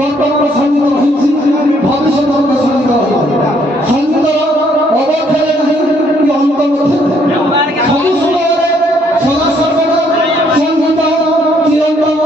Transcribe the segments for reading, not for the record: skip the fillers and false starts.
বর্তমান সঙ্গীত রয়েছে ভবিষ্যৎ সঙ্গীত সঙ্গীতর অবক্ষয় নাই কি অন্ত ସବୁ ସମୟରେ ସଦା ସର୍ବଦା ସଙ୍ଗୀତ ଚିରନ୍ତନ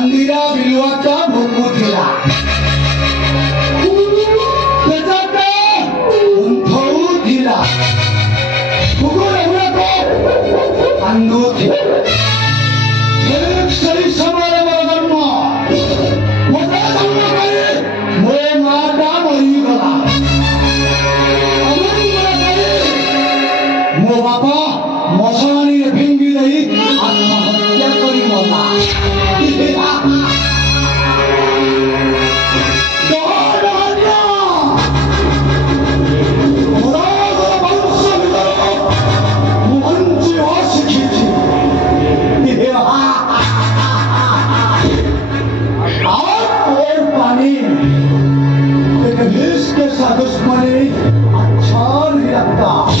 मंदिरा बिलुआचा भोगू थिला बेचाटा उंथऊ थिला कुकुर एवढा को अंधू थिला एक सरी समारे जन्म मोठा जन्म करे मो माता मरी गला मो बापा मशानी रे भिंगी रही आत्महत्या करी मरला दुश्मनी अच्छा नहीं लगता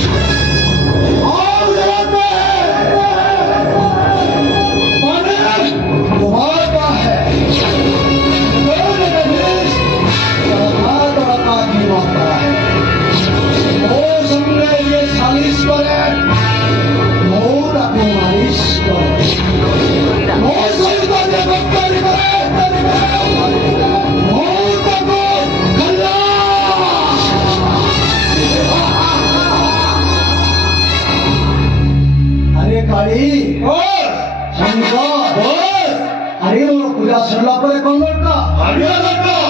अरे वो पूजा सरला पर कौन लड़का आगे लड़का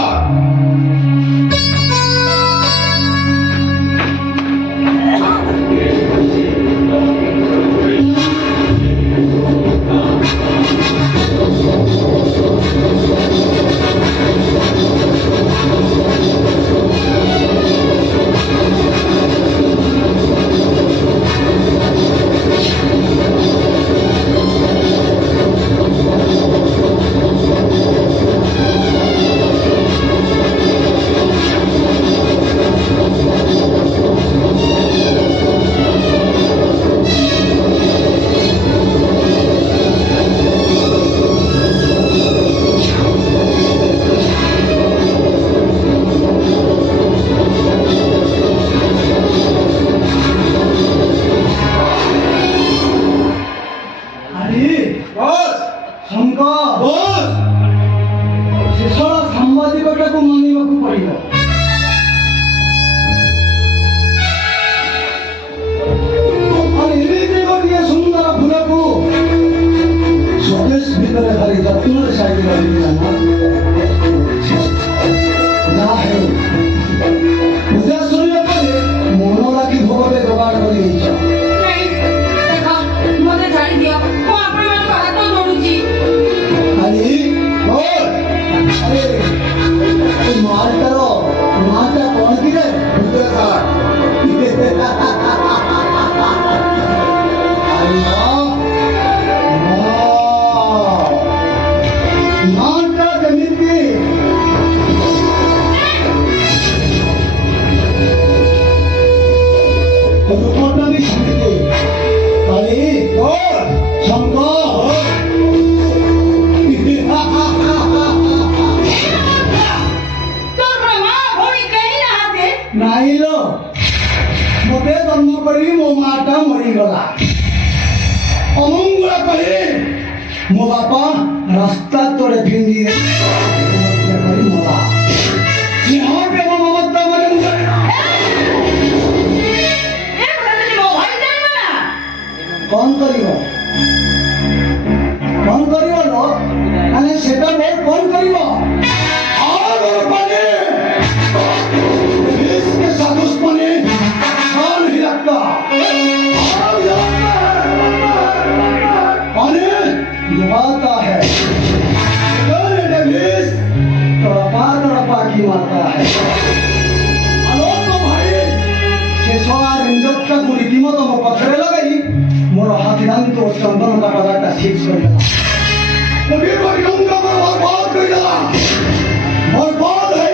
मो बापा रास्ता तोड़े भिंगी करी मोला यहाँ पे वो ममता मरे मुझे कौन करियो लो अने सेटा बोल कौन करियो और बने इसके साथ दुश्मनी शान ही लगता आता है तड़पा की मारता है भाई रीतिमत मो पथरे लगे मोर हाथीदान तो चंदन का पदार्थ ठीक बर्बाद है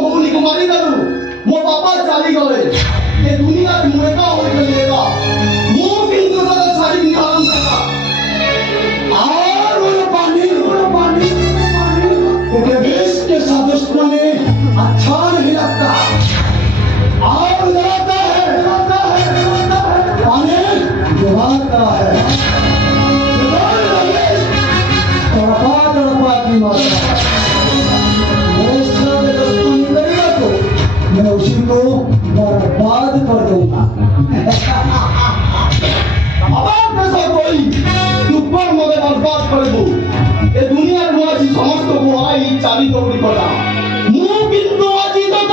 भूमि को मारी दलु मो बापा चाली गले ये दुनिया में मुझे का हो गलेगा मो बिंदु का सारी निकाल सका और वो पानी उनके देश के सदस्यों ने अच्छा नहीं लगता और जलाता है पानी जलाता है तड़पा की मात्रा मैं उसी को बर्बाद कर दूंगा अब ऐसा कोई दुपर मगे बर्बाद कर दो ये दुनिया में आज समस्त को आई चाली दौड़ी पड़ा मुंह बिंदु आजी तो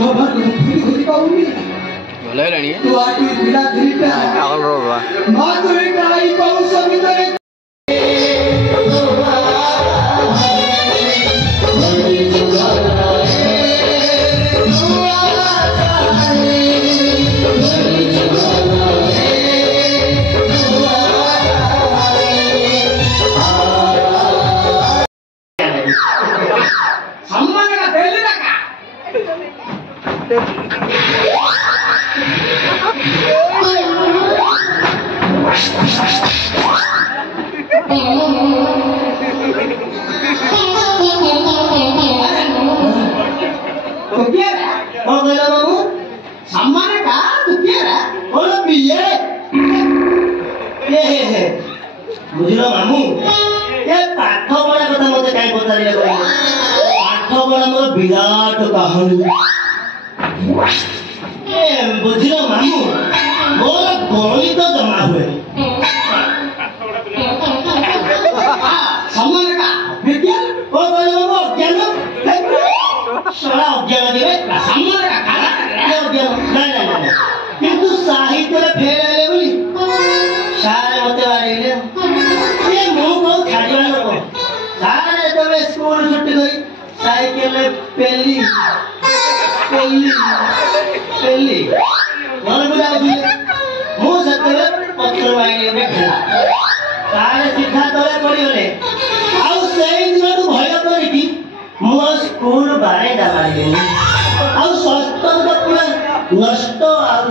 बाबा खुद कहूंगी भले रहनी है तू आके बिना दिल पे पागल रो बाबा मां तो एक आई कहूं सब इधर बुझलो मामू ये पाठ पढ़ा कथा मते काई बताले पाठ पढ़ा मोर विराट कहानी ए बुझलो मामू मोर गणित जमा हुए सम्मान का विज्ञान ओ बोलो ज्ञान सारा ज्ञान दिवे सम्मान का काला ज्ञान नहीं किंतु साहित्य रे फेल आले बोली सारे मते बारेले स्कूल छुट्टी गई साइकिल पेली पेली पेली मन बुला दिए मु सतरे पत्र वाइले में खेला सारे सीधा तले पड़ी गले आउ सेई दिन तू भय करी कि मु स्कूल बारे दामाली आउ सस्त तो पूरा नष्ट आउ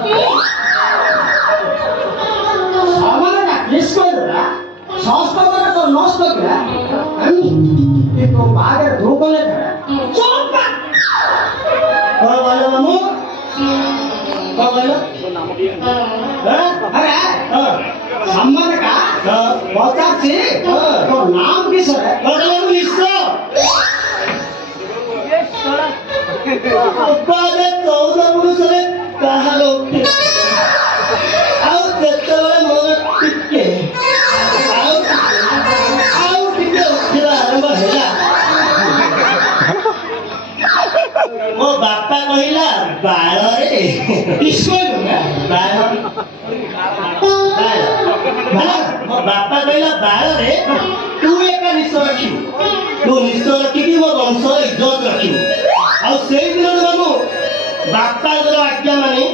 सामान ना किसको दरा सस्त तो नष्ट किया तो बाहर धोखले चुप बोलो मामू बोलो अरे सम्मान का पचास से तो नाम किस है बोलो निश्चय ये साला बारे 14 पुरुष रे कहा लोग आओ केते वाले मोर टिके आओ टिके उठिला आरंभ होला मो बापा कहिला बाळ रे किसको बाळ मो बापा कहिला बाळ रे तू एका निश्चय रखी तू निश्चय रखी कि मो वंश इज्जत रखी आ सेई दिन मामू बापा जरा आज्ञा माने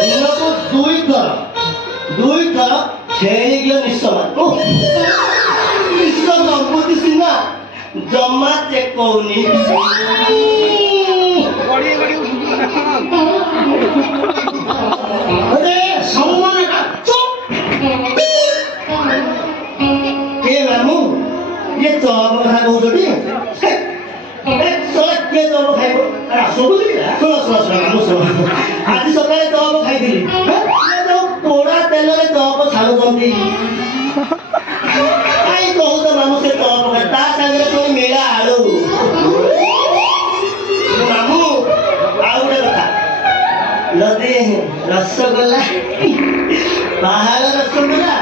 दिन को दुई थर छेड़ी गयो निश्चय निश्चय संपत्ति सिना जमा चेक कोनी अरे सम्मान का चुप के मामू ये तो हमरा कहउछटी एक सोला के तो खाइबो आ सब दिला सोला मामू सब आज सकाळे तो खाइदिली ये तो पोड़ा तेल रे तो छाड़ू जंती आई कहू तो मामू से तो ता संगे तो मेरा आलू मामू आउरे कथा लदे रसगोल्ला बाहर रसगोल्ला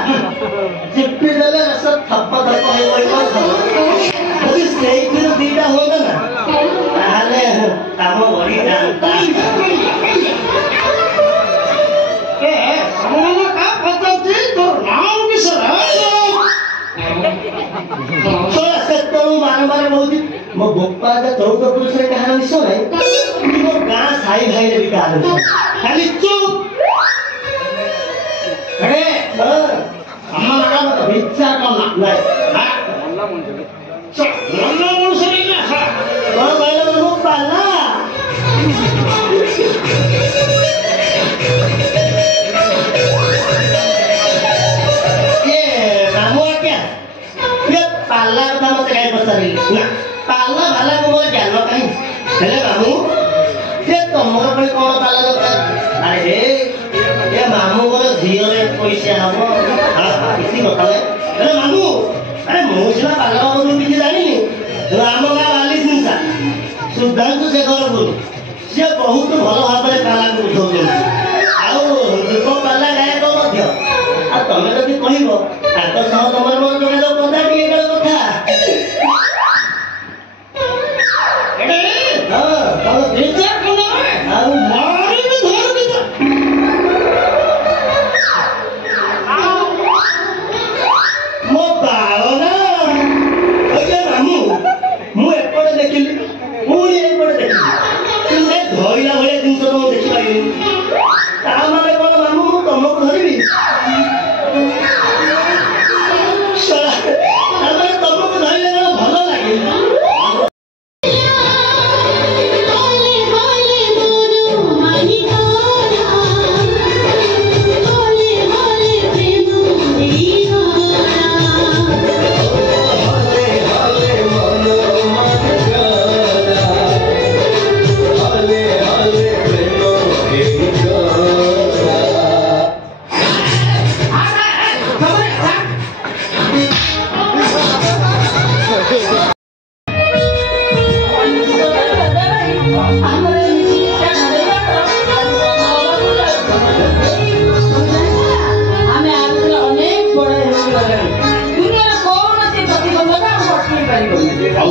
चिप्पी देले रस थप्पा थप्पा होई যদি সেই দিন দুইটা হবে না তাহলে কাম বড়ি জানতা কে সামনে কা পচাচ্ছি তোর নাম কি সরা सोला सत्तरू बारंबार बहुत मो गोप्पा दा 14 पुरुष रे कहानी निसो नै मो गां साई भाई रे विकार खाली चुप अरे अम्मा लगा मत विचार करना नहीं हां नन्ना मुंशे ना हां भाई मो पाला पाला कथा मते काय पचारि ना पाला भाला को मोर ज्ञान काई हेले मामू जे तमर पे कोन पाला दरकार अरे हे ये मामू मोर झियो रे पैसा हबो हां किसी कथा ले हेले मामू अरे मोसिला पाला बाबू किछि जानि राम गा वाली सिंसा सुधांशु शेखर बोल से बहुत भलो भाबरे पाला को उठौछन आउ दीप पाला गाय को मध्य आ तमे जदि कहिबो ताको सह तमर मोर जोगे दो पदा की एकर कथा एडे हां तो विचार कोन आउ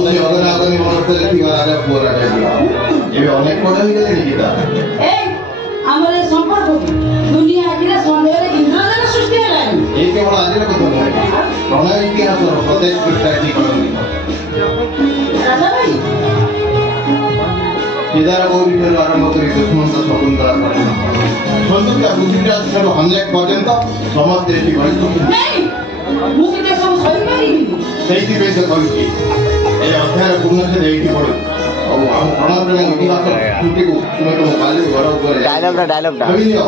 ସେ ଅଗନା ଅଗନି ମନସ୍ତରେ ଥିବା ରାଜା ପୁଅ ରାଜା ଝିଅ ଏବେ ଅନେକ ବଡ଼ ହେଇଗଲେଣି ଗୀତା ଆମର ଏ ସମ୍ପର୍କ ଦୁନିଆ ଆଖିରେ ସନ୍ଦେହରେ ଇନ୍ଦ୍ରଜାଲ ସୃଷ୍ଟି ହେଲାଣି। ଏ କେବଳ ଆଜିର କଥା ନୁହେଁ ପ୍ରଣୟ ଇତିହାସର ପ୍ରତ୍ୟେକ ପୃଷ୍ଠା ଏଠି କରନ୍ତି ରାଜା ଭାଇ କେଦାର ଗୌରୀଠାରୁ ଆରମ୍ଭ କରି ଦୁଷ୍ମନ୍ତ ଶକୁନ୍ତଳା ପର୍ଯ୍ୟନ୍ତ ସନ୍ତୁକା ବୁଦ୍ଧିରାଜ ଠାରୁ ଅନେକ ପର୍ଯ୍ୟନ୍ତ ସମସ୍ତେ ଏଠି ଗଳି ନାଇଁ ମୁଁ କେତେ ସବୁ ସହିପାରିବିନି। ସେଇଥିପାଇଁ ସେ କହିଛି ଏ ଅଧ୍ୟାୟର ପୂର୍ଣ୍ଣଚ୍ଛେଦ ଏଇଠି ପଡୁ ଆଉ ଆମ ପ୍ରଣୟ ଇତିହାସ ସ୍ମୃତିକୁ ତୁମେ ତୁମ ବାଲ୍ୟ ଘର ଉପରେ ଭାବିନିଅ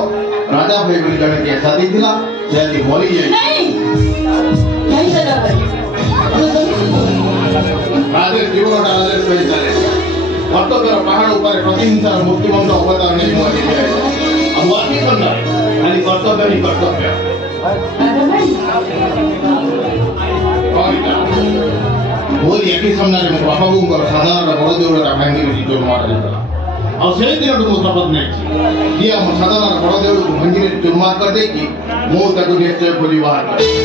ରାଜା ଭାଇ ବୋଲି ଜଣେ କିଏ ସାଥୀ ଥିଲା ସେ ଆଜି ମରିଯାଇଛି। ରାଜେଶ ଜୀବନଟା ରାଜେଶ ପାଇଁ ଚାଲେ କର୍ତ୍ତବ୍ୟର ପାହାଡ଼ ଉପରେ ପ୍ରତିହିଂସାର ମୂର୍ତ୍ତିମନ୍ତ ଅବତାର ନେଇ ମୁଁ ଆଜି ଯାଏ ଆଉ ଆଜି ସନ୍ଧ୍ୟା ଖାଲି କର୍ତ୍ତବ୍ୟ ହିଁ କର୍ତ୍ତବ୍ୟ ମୋରି ଏଠି ସାମ୍ନାରେ ମୋ ବାପା ବୋଉଙ୍କର ସାଧାରଣ ବଡ଼ ଦେଉଳଟା ଭାଙ୍ଗି ବେଶୀ ଚୋର ମାରାଯାଇଥିଲା ଆଉ ସେଇ ଦିନଠୁ ମୁଁ ଶପଥ ନେଇଛି କି ଆମ ସାଧାରଣ ବଡ଼ ଦେଉଳକୁ ଭାଙ୍ଗି ଚୁରମାର କରିଦେଇକି ମୁଁ ତାକୁ ନିଶ୍ଚୟ ଖୋଜି ବାହାର କରିବି।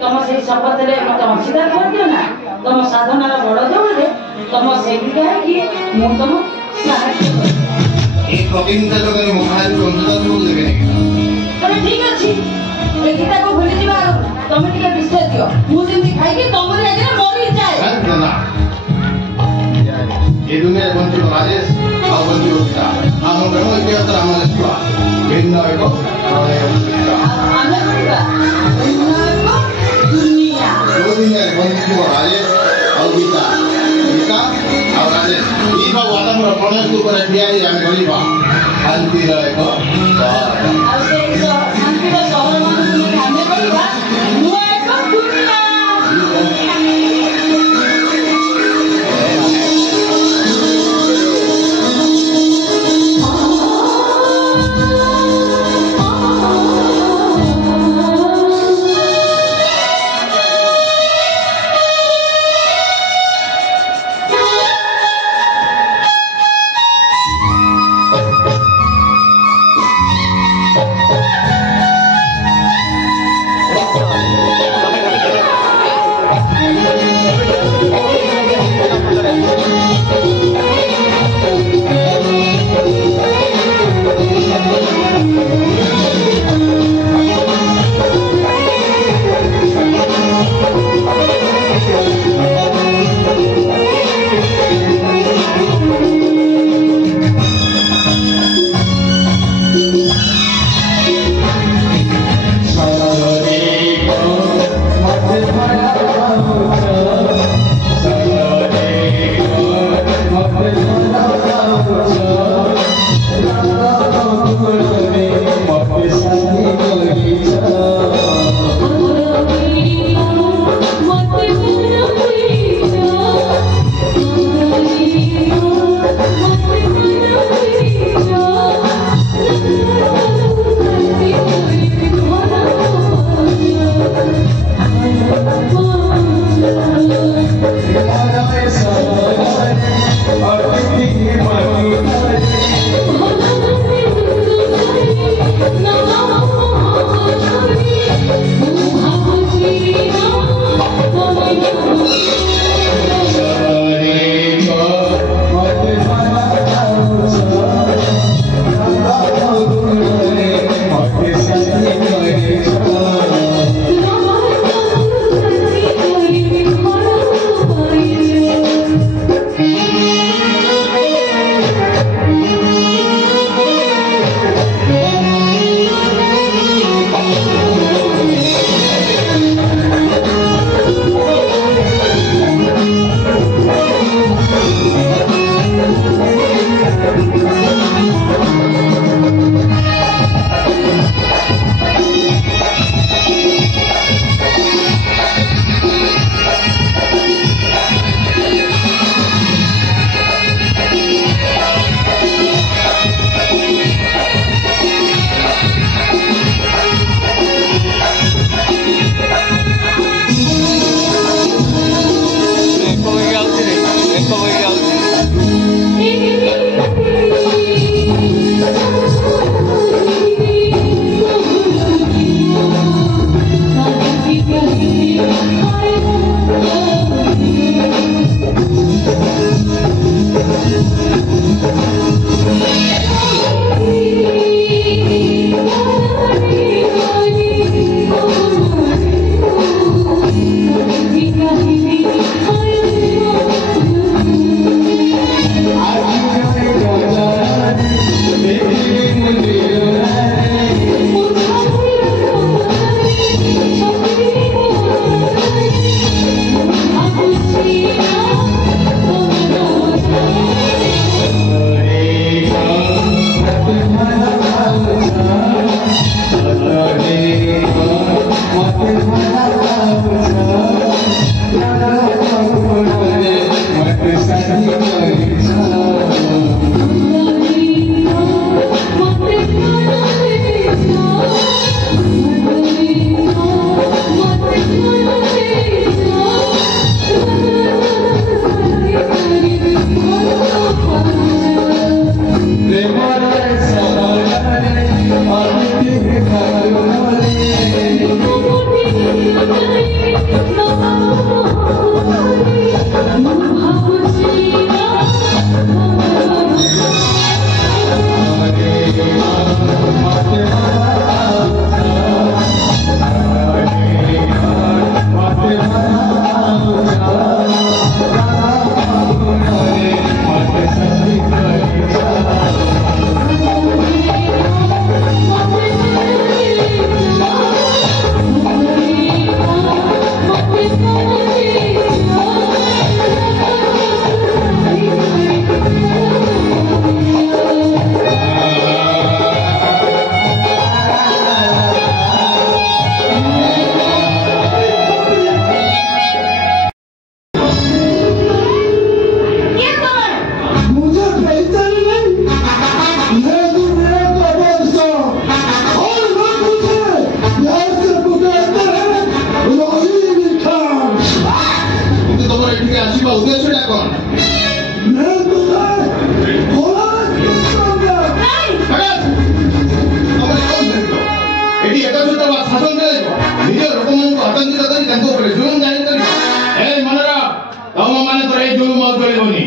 ତମ ସେଇ ଶପଥରେ ମତେ ଅଂଶୀଦାର କରିଦିଅ ନା ତମ ସାଧନାର ବଡ଼ ଦେଉଳରେ ତମ ସେବିକା ହେଇକି ମୁଁ ତମ ସାହାଯ୍ୟ କରିବି। ଏ ପ୍ରତିହିଂସା ଜଗତରେ ମୋ କାହାକୁ ଅଂଶୀଦାର ଦେବେନି ତମେ ଠିକ ଅଛି ଏ ଗୀତାକୁ ଭୁଲିଯିବା ତମେ ଟିକେ ବିଶ୍ୱାସ ଦିଅ ମୁଁ ଯେମିତି ଖାଇକି ତମରି ଆଗରେ ମରିଯାଏ। ଏ ଦୁନିଆରେ ବଞ୍ଚିବ ରାଜେଶ ଆଉ ବଞ୍ଚିବ ଗୀତା ଆମ ପ୍ରେମ ଇତିହାସରେ ଆମେ ଲେଖିବା ଭିନ୍ନ ଏକ ପ୍ରଣୟ ପୁସ୍ତିକା। ଆମେ କରିବା ଦୁନିଆ ଯୋଉ ଦୁନିଆରେ ବଞ୍ଚିଥିବ ରାଜେଶ ଆଉ ଗୀତା ଗୀତା ଆଉ ରାଜେଶ ଏଇ ସବୁ ଆଦମର ପ୍ରଣୟ ଉପରେ ଠିଆ ହେଇ ଆମେ ଗଢ଼ିବା ଶାନ୍ତିର ଏକ ସହର। ଆଉ ସେଇ ଶାନ୍ତିର ସହର ମାନଙ୍କୁ ଆମେ କରିବା ନୂଆ ଏକ ଦୁନିଆ। ଆସିବା ଉଦ୍ଦେଶ୍ୟଟା କ'ଣ? ଏଠି ଏକଛତ୍ର ବା ଶାସନ ଚାଲିବ। ନିଜ ଲୋକମାନଙ୍କୁ ଆତଙ୍କିତ କରି ତାଙ୍କ ଉପରେ ଜୁଲୁମ ଜାରି କରିବ। ଏ ମନର ତମ ମାନଙ୍କର ଏଇ ଜୁଲୁମ ଆଉ ଚଳିବନି।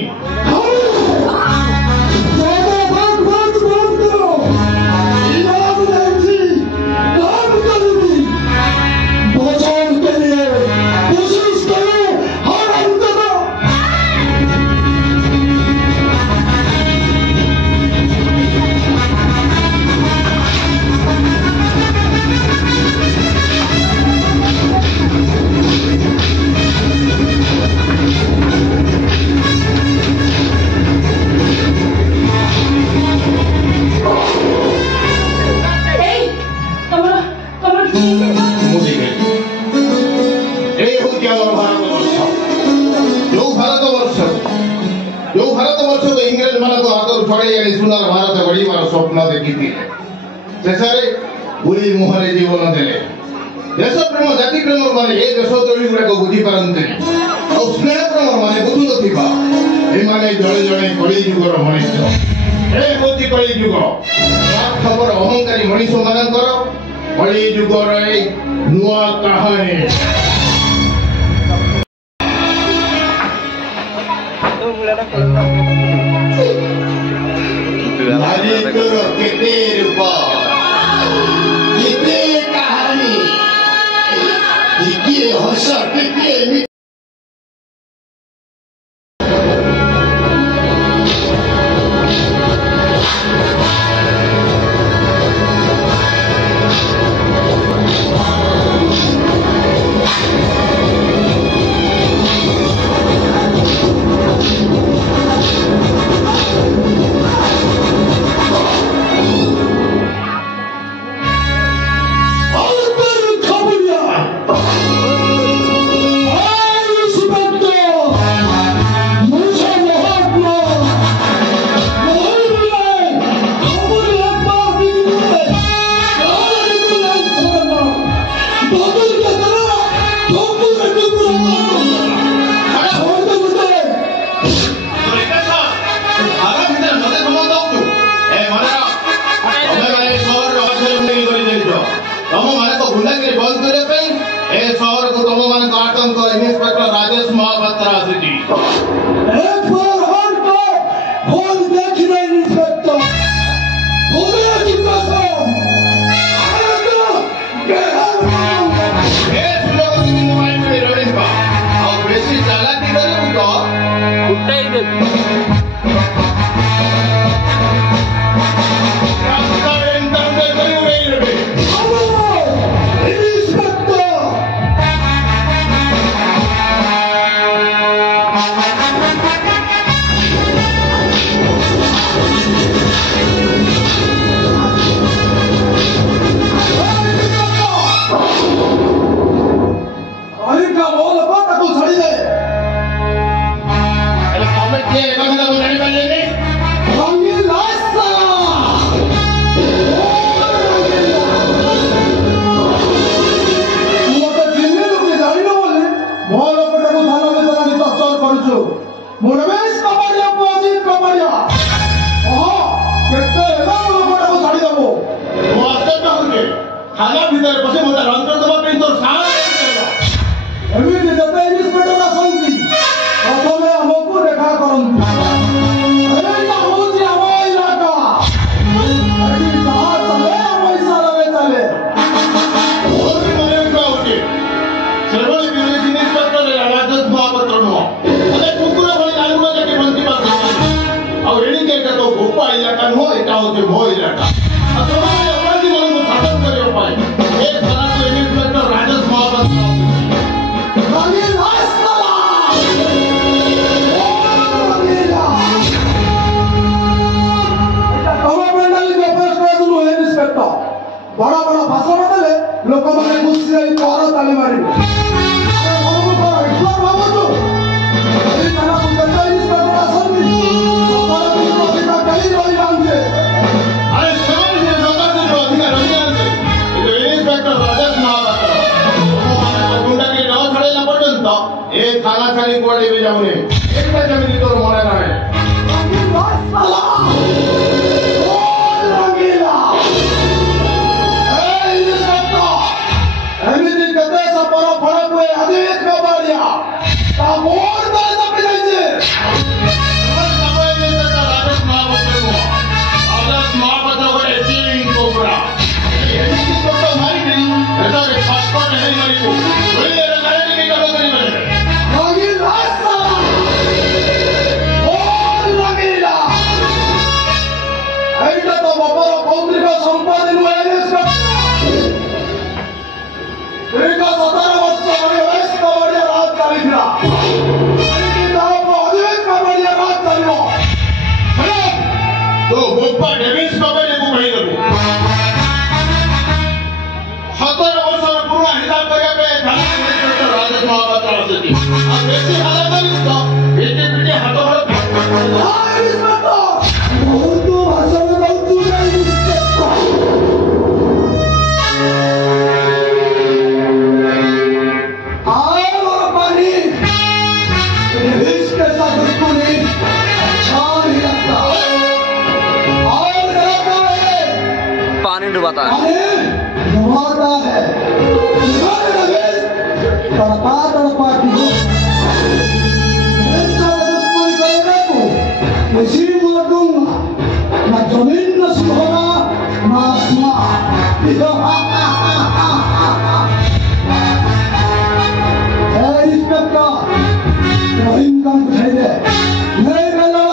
इंग्रेज मान हाथ छड़े सुंदर भारत गढ़ स्वप्न देखी शेषे बुरी मुहरे जीवन देले देश प्रेम जाति प्रेम मान ए देश द्रोही गुड़ाक बुझी पारती स्नेह प्रेम मान बुझु नाने जड़े जड़े कली जुगर मनुष्य हूँ कली जुग खबर अहंकारी मनीष मानकर कली जुगर नुआ कहानी कहानी इंस्पेक्टर राजेश महापात्र बेसी चालाकी थाना भीतर पसे मोटा रंतर दबा पे तो सारा एमिति जते इंस्पेक्टर आसंती प्रथमे हमको देखा करंतु एटा होची हम इलाका एटी जहां चले पैसा लगे चले और मने का होची सर्वली बिजनेस इंस्पेक्टर राजेश महापात्र नो अरे कुकुर भली आलुना जके मंत्री पास और एनी के तो गोपा इलाका नो एटा होची मो इलाका असमाय अपराधी मन को खत्म करे पाए एक थाना को इंस्पेक्टर राजेश महापात्र थाना खाली कोड़े भी जाऊने एक बार जमीन तो मोड़े ना है एमिटी कते सपरो फड़क हुए आदेश का बारिया का मोर में सब जाइए समय में तक राजस महापत्र को एटीएम कोबरा एमिटी तो मारी नहीं ऐसा एक पासपोर्ट है नहीं को वही लगाने की करो नहीं बने आगे रास्ता और लगेगा ऐसा तो बाबा पौत्रिका संपादन हुआ है इसका एका 17 वर्ष वयस का बढ़िया रात चालिया अरे नाम को अदेश का बढ़िया रात चालियो हेलो तो गोपा डेविस का बढ़िया को भाई करू 17 वर्ष पूर्ण हिसाब करके पे थाना में राजस महापत्र आसती अब बेसी हालत में तो बेटे बेटे हाथों में हां इसमें तो बहुत तो भाषा में बहुत दूर है पानी डुबाता है तड़पा तड़पा इसी मार दूंगा ना जमीन न सुहाना ना आसमान इंस्पेक्टर रहीम का बुझाई दे नहीं गला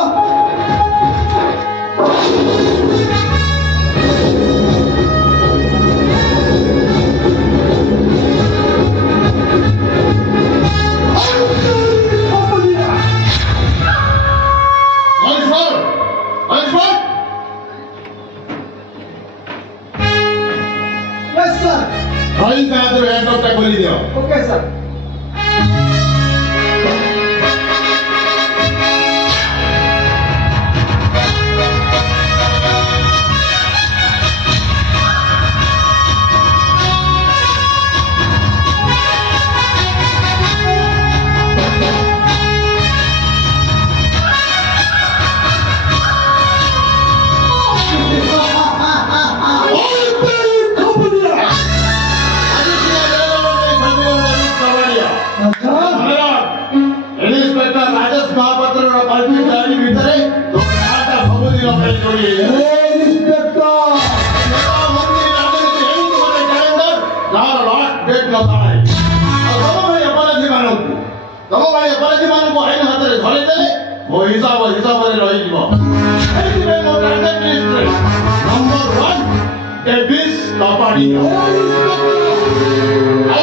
फाइल का तो हैंडऑफ तक बोली दियो okay sir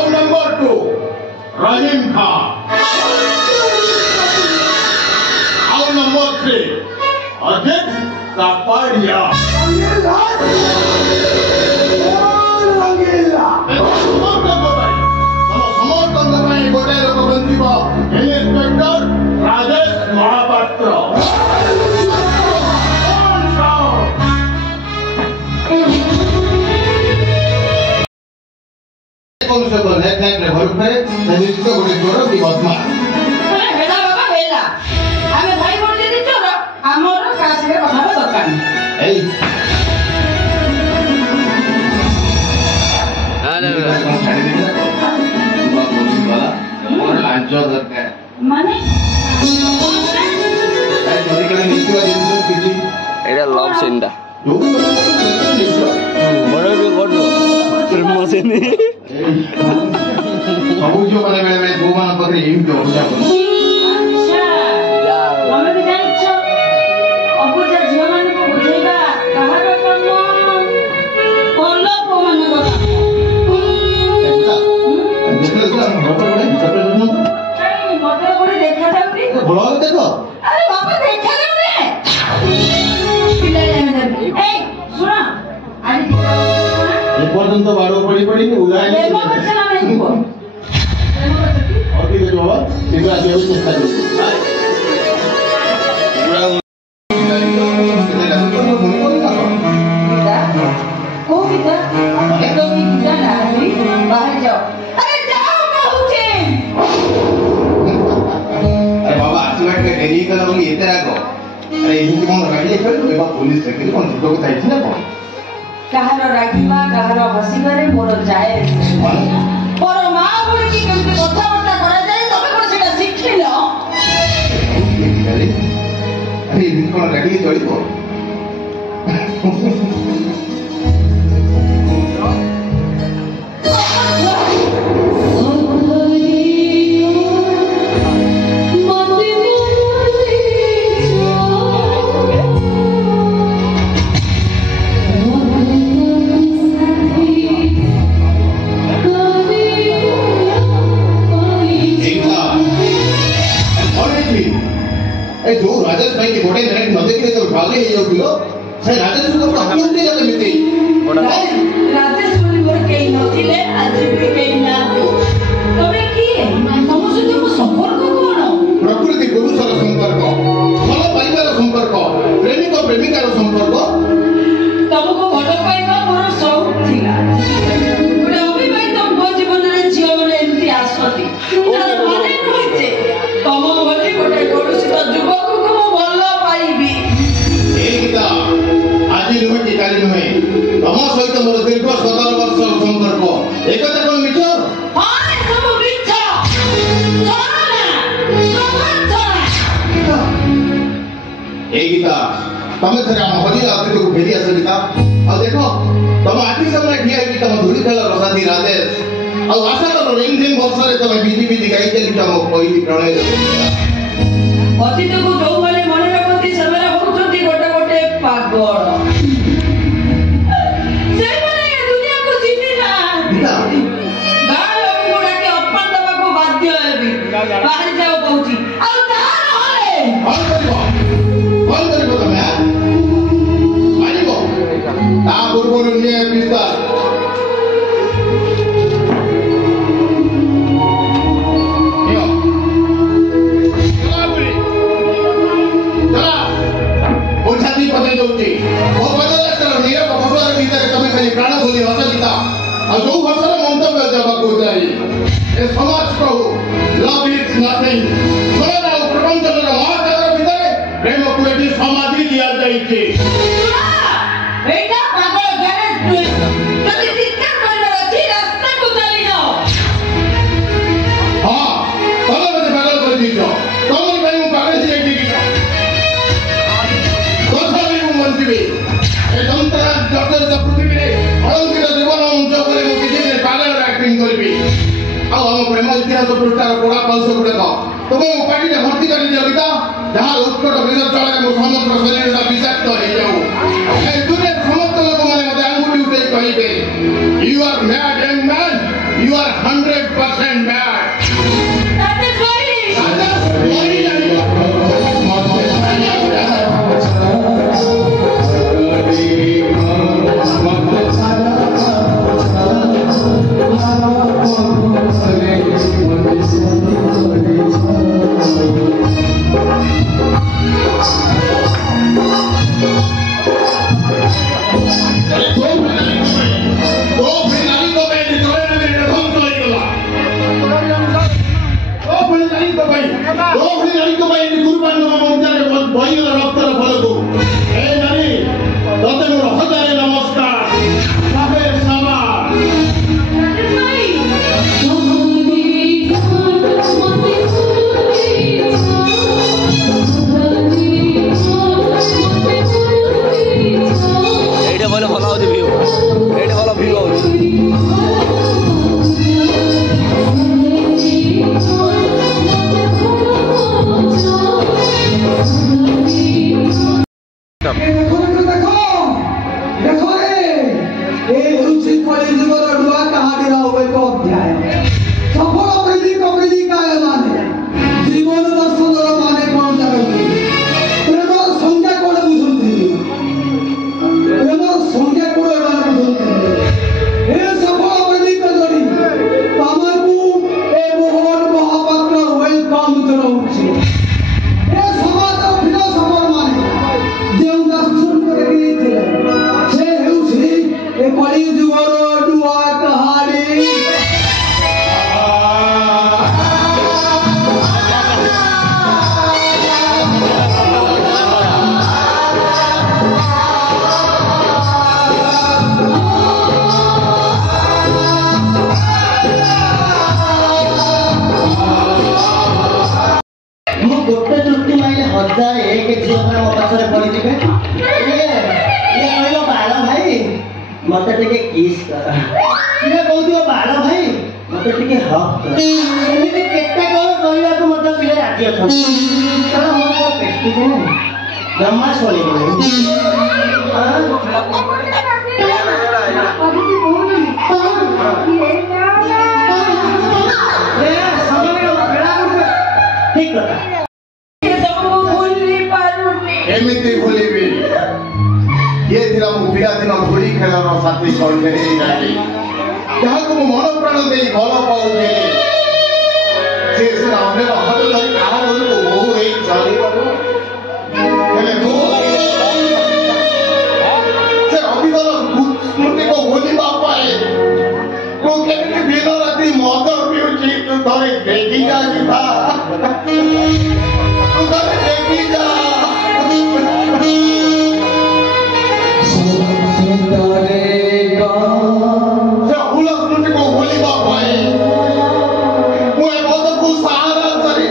Number 2 Rahim Khan number 3 Ajit Kapadia Inspector Rajesh Mahapatra कौन से तो नेट नेट रे भर पे नहीं तो गोटे चोर की बदमा अरे हेला बाबा हेला हमें भाई बोल दे चोर हमर कासे कथा दरकार ए हेलो कौन छाड़ी दे बा पुलिस वाला और लांचो दरकार माने ए चोरी करे नीति वाली दिन किसी এটা লভ সিনটা जो বড় বড় বড় প্রমোশন ସବୁ ଝିଅ ମାନେ ବେଳେ ବେଳେ ବୋଉ ମାନଙ୍କ ପାଖରେ ଏମିତି ଅବୁଝା अच्छा हमें भी जाइछ अबुजा झियो माने को बुझेगा कहार काम कोलो को मन को मते कोड़ी देखा जाउनी देखो अरे बाबा देखा जाउनी पिले ए सुना आज ଏପର୍ଯ୍ୟନ୍ତ ବାଡ଼ ପଡ଼ି ପଡ଼ି ଉଗାଇ लेमो बचना नहीं को और ठीक है बाबा ଶୀଘ୍ର ଆସିବାକୁ ଚେଷ୍ଟା କରିବୁ को गीता तो गीता ना बाहर जाओ अरे जाओ कहूचे ଚାକିରି କଲା ବୋଲି ଏତେ ରାଗ ଆରେ ଏମିତି କଣ ରାଗି ଯାଇପାରିବୁ ଏବା ପୋଲିସ ଚାକିରି କଣ ଛୋଟ କଥା ହେଇଛି ନା କଣ କାହାର ରାଗିବା କାହାର ହସିବାରେ ମୋର ଯାଏ ମୋର ମା ଭଳିକି କେମିତି କଥାବାର୍ତ୍ତା କରାଯାଏ ତମେ କଣ ସେଟା ଶିଖିଲ ଆରେ ଏମିତି କଣ ରାଗିଲେ ଚଳିବ जो राजेश भाई के गोटे मिनट न देखले तो भागे हे जाउतिलो से राजेश को अपना दे गले मिते राजेश बोली मोर केही नथिले आज भी केही ना तमे की तम सहित को संपर्क कोन प्रकृति पुरुषर संपर्क फल पाइबार संपर्क प्रेमिक प्रेमिकार संपर्क तमको भल पाइबा मोर शौक थिला गुडा अविवाहित मो जीवन रे झियो माने एंती आसती तार माने कहिते तम भली गोटे कलुषित युवक को मो भल पाइबी एकदा आज नुहे कि काली नुहे तम सहित मोर दीर्घ 17 वर्ष संपर्क एकता कोन मिछ हां सब मिछ गीता तमे थरे हम हजी रात्रि को भेजी आसे गीता आ देखो तम आखि सामने ठिया कि तम धुरी खेल रसादी राजेश आ आशा करो रिंग रिंग वर्षरे तमे बीजेपी दिखाई चली तम पहिली प्रणय अतीत को जो माने मन रखती ସେମାନେ होउछंती गोटे गोटे पागल से माने ए दुनिया को जीती ना गीता गाय लोग गुडा के अपमान दबा को बाध्य हेबी बाहर जाओ कहूची आ तार हले कौन करिबो तमे आनिबो ता पूर्वरु निये विस्तार प्राण खोली हसलिता और जो हसर मंतव्य जवाब जाई ए समाज को लव इज नथिंग सोना प्रपंच रो महासागर भीतर प्रेम को एटी समाधि दिया जाई छी बेटा पागल घरे तभी चित्कार करना अछि रास्ता को चली जाओ हां तमे मते पागल कर दीजो तमे भाई पागल छी एटी कथा भी मनतिबे ए तंत्र जगत पृथ्वी रे अलंकृत जीवन उच्च करे मु किछि ने पागल एक्टिंग करबी आ हम प्रेम इतिहास पृष्ठार कोडा पल्स गुडे को तुम पार्टी रे भर्ती कर दियो गीता जहां उत्कट विजय चले मु समग्र शरीर दा विषाक्त हो जाऊ ए दुनिया समस्त लोक माने मते अंगुठी उठे कहिबे you are mad and man you are 100% mad that is why ଗୋଟେ ଚୁଟି ମାଇଲେ 1001 ଝିଅ ମାନେ ମୋ ପଛରେ ପଡ଼ିଯିବେ। ଇଏ କହିବ ବାଳ ଭାଇ ମତେ ଟିକେ କିସ୍ କର, ଇଏ କହୁଥିବ ବାଳ ଭାଇ ମତେ ଟିକେ ହକ୍ କର। ଏମିତି କେତେ କଣ କହିବାକୁ ମଧ୍ୟ ପିଲା ରାଜି ଅଛନ୍ତି। କାରଣ ମୋର ପେଟି ଜମା ଶୁଣିବନି। ଠିକ କଥା। ଏମିତି ଭୁଲିବି ଇଏ ଥିଲା ମୁଁ ପିଲାଦିନ ଧୂଳି ଖେଳର ସାଥୀ ସଙ୍ଗରେ ଯାହାକୁ ମୁଁ ମନ ପ୍ରାଣ ଦେଇ ଭଲ ପାଉଥିଲି ସେ ସିନା ଅନେକ ହାତ ଧରି କାହା ଘରକୁ ବୋହୁ ହେଇ ଚାଲିଗଲୁ। ହେଲେ ମୁଁ ସେ ଅତୀତର ସ୍ମୃତିକୁ ଭୁଲିବା ପାଇଁ ମୁଁ କେମିତି ଦିନ ରାତି ମଦ ପିଉଛି। ତୁ ଥରେ ଦେଖି ଯା ଯିବା, ତୁ ଥରେ ଦେଖି ଯା। ସେ ଅଭୁଲ ସ୍ମୃତିକୁ ଭୁଲିବା ପାଇଁ ମୁଁ ଏ ମଦକୁ ସାହାରା କରି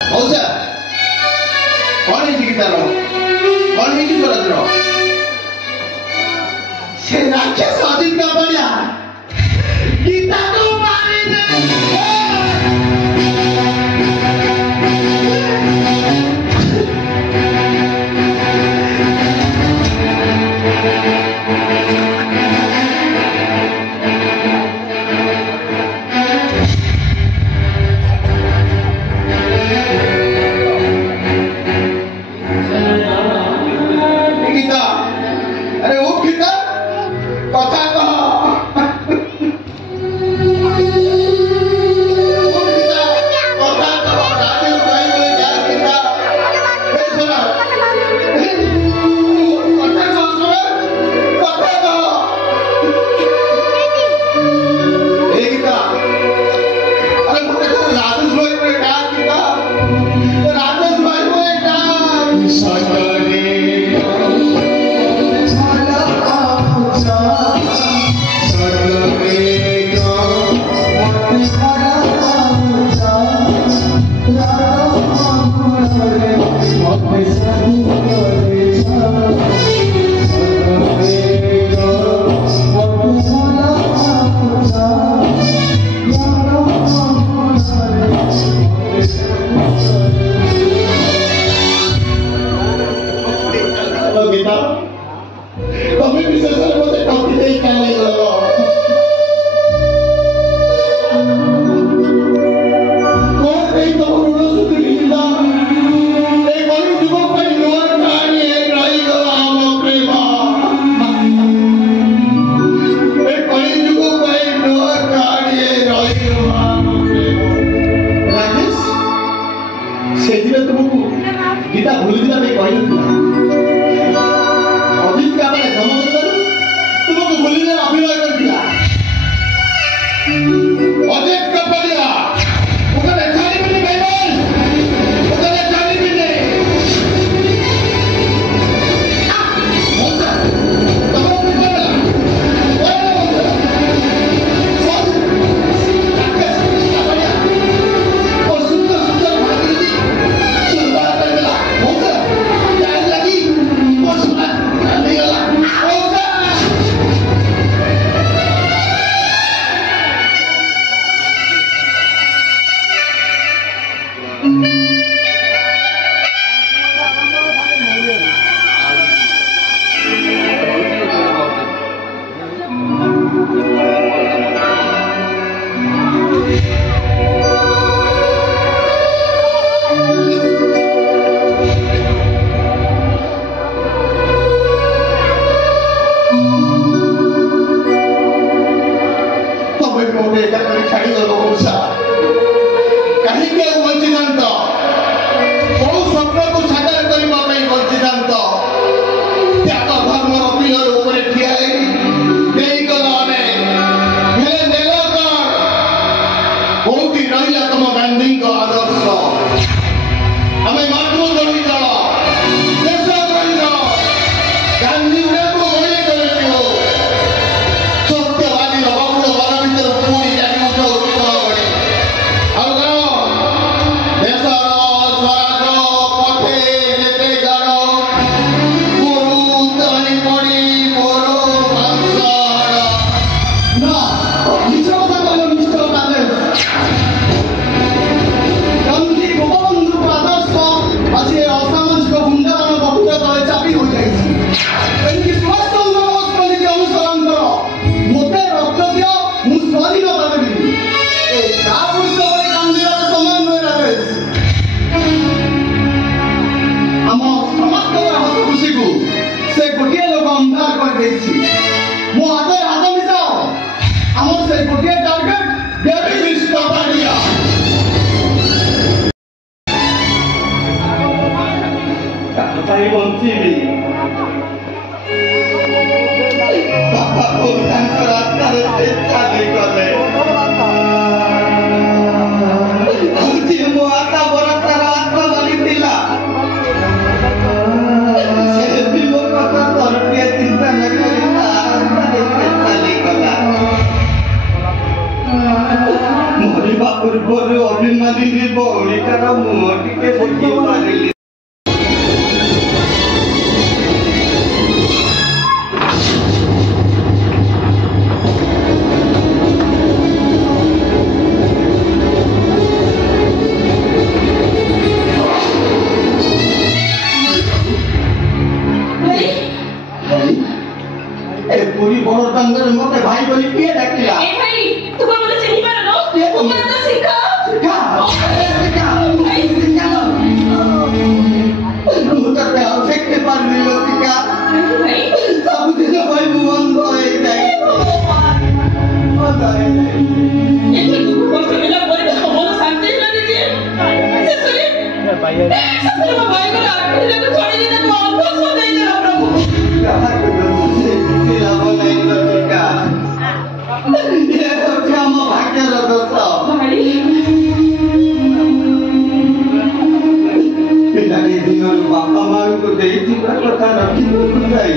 मौसा कौन है गीतार कौन है की तोरा से राक्षस अजित का बढ़िया गीता तो मारे दे गीता अरे वो गीता कथा कह ହେବା ପୂର୍ବରୁ ଅଭିମାନୀ ଭଉଣୀଟାର ମୁହଁ ଟିକେ ଦେଖି ପାରିଲି। पूरी बड़ दंगल मते भाई बोली किए डाकिला ए भाई तू को मते चिन्हि पारनो तू मते सिखा सिखा भाई सिखा मुझे पे अफेक्ट पर नहीं लो सिखा भाई सब दिन भाई मन होए जाए बताए ये तू को बोलला बोले तो मन शांति लगे जे सुनी भाई सब भाई को आके ले छोड़ देना तो अंत हो जाएगा प्रभु कहां को सिला बोले लो सिखा ये क्या म भाग्य रो तो भाई पिलानी दिन बापा मां को देती कथा रखी जाई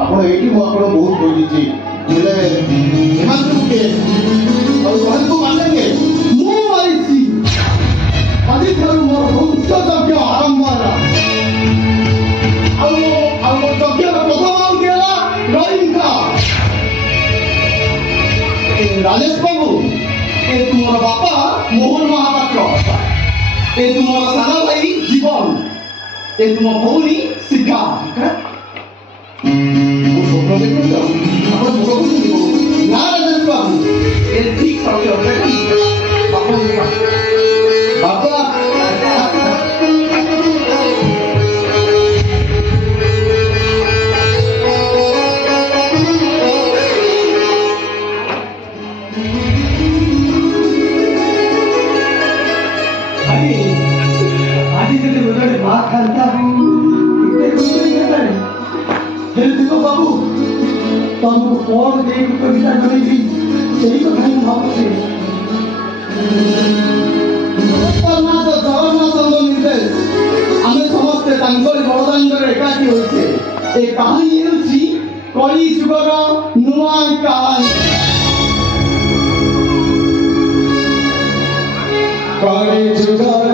ଆପଣ ଏଇଠି ମୁଁ ଆପଣ ବହୁତ ଖୋଜିଛି ହେଲେ ଏମାନଙ୍କୁ କିଏ ଆଉ ସେମାନଙ୍କୁ ମାନେंगे ମୁଁ ମାରିଛି ଆଜି ଏ ତୁମର ସାନ ଭାଇ ଜୀବନ, ଏ ତୁମ ଭଉଣୀ ଶିଖା। ମୁଁ ସ୍ୱପ୍ନ ଦେଖୁଛ? ଆପଣ ସ୍ୱପ୍ନ କରୁଛନ୍ତି? ନା ରାଜେଶ ବାବୁ, ଏ ଠିକ ସତ୍ୟ ବାପା बाबू तुमको कौन देख कविता गई सही तो कहीं भावुचे जगन्नाथ निर्देश आम समस्ते बड़दान एकाठी होते ए कहानी होची कली जुगर नुआ कहानी कली जुगर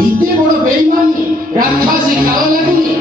इतने बड़ बेईमानी राक्षसी काल लगुनी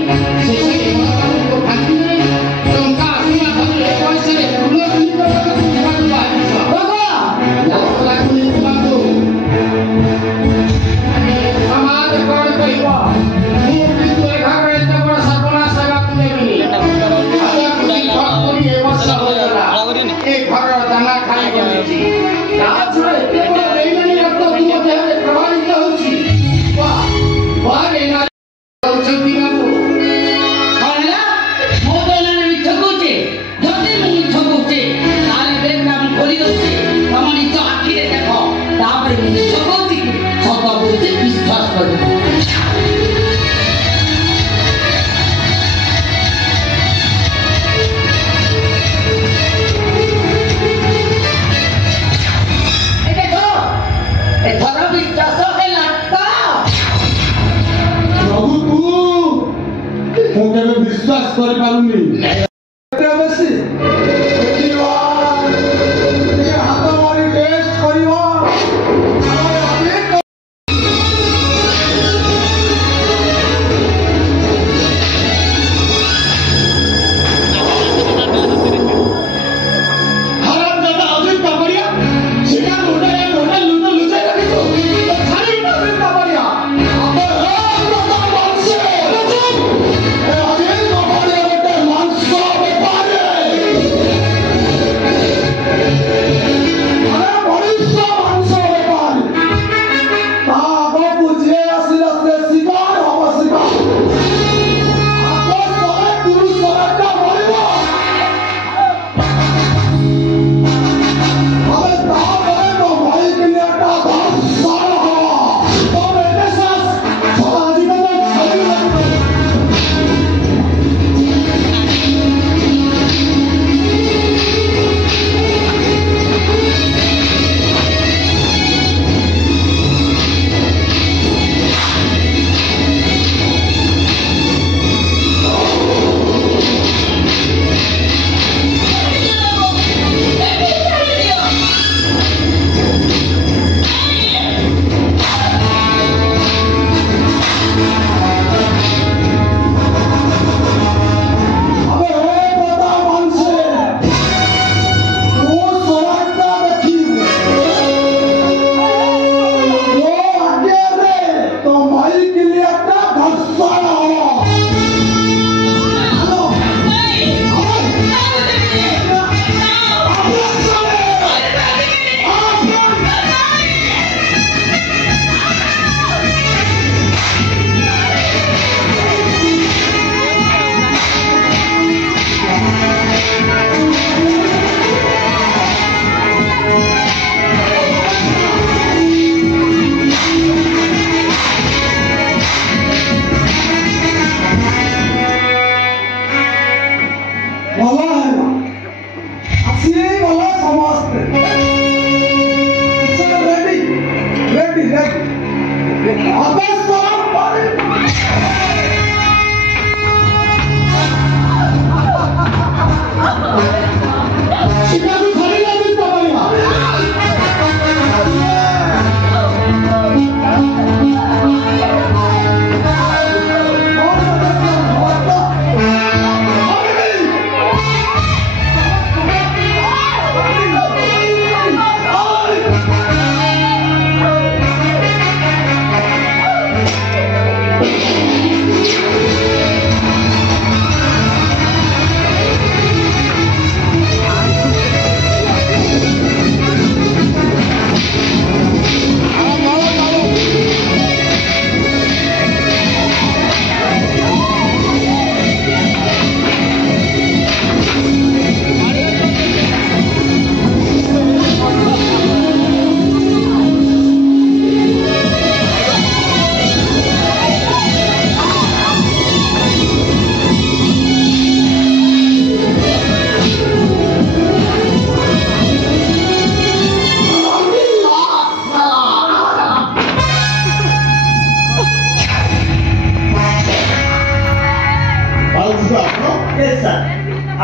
विश्वास कर पारुनी मांस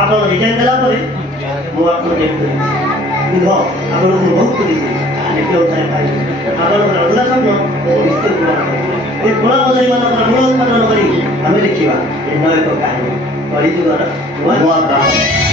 ଆପଣ ରିଜାଇନ୍ ଦେଲା ପରେ ମୁଁ ଆପଣଙ୍କୁ ଦେଖୁଥିଲି କିନ୍ତୁ ହଁ ଆପଣଙ୍କୁ ବହୁତ ଖୁସି ଏଠି ଅନୁସାରେ ପାଇଛି ଆପଣଙ୍କର ଅଧୁରା ସ୍ୱପ୍ନ ନିଶ୍ଚୟ ପୂରଣ ଏ ପୁଣା ମଜାଇମାନଙ୍କର ଋଣ ଉତ୍ପାଦନ କରି ଆମେ ଦେଖିବା ଭିନ୍ନ ଏକ କାହାଣୀ କଳିଯୁଗର ନୂଆ କାହାଣୀ।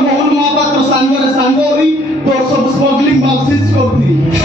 Mohan Mahapaତ୍ର Sangare Sangori, Torso Smuggling Malsis Kopti.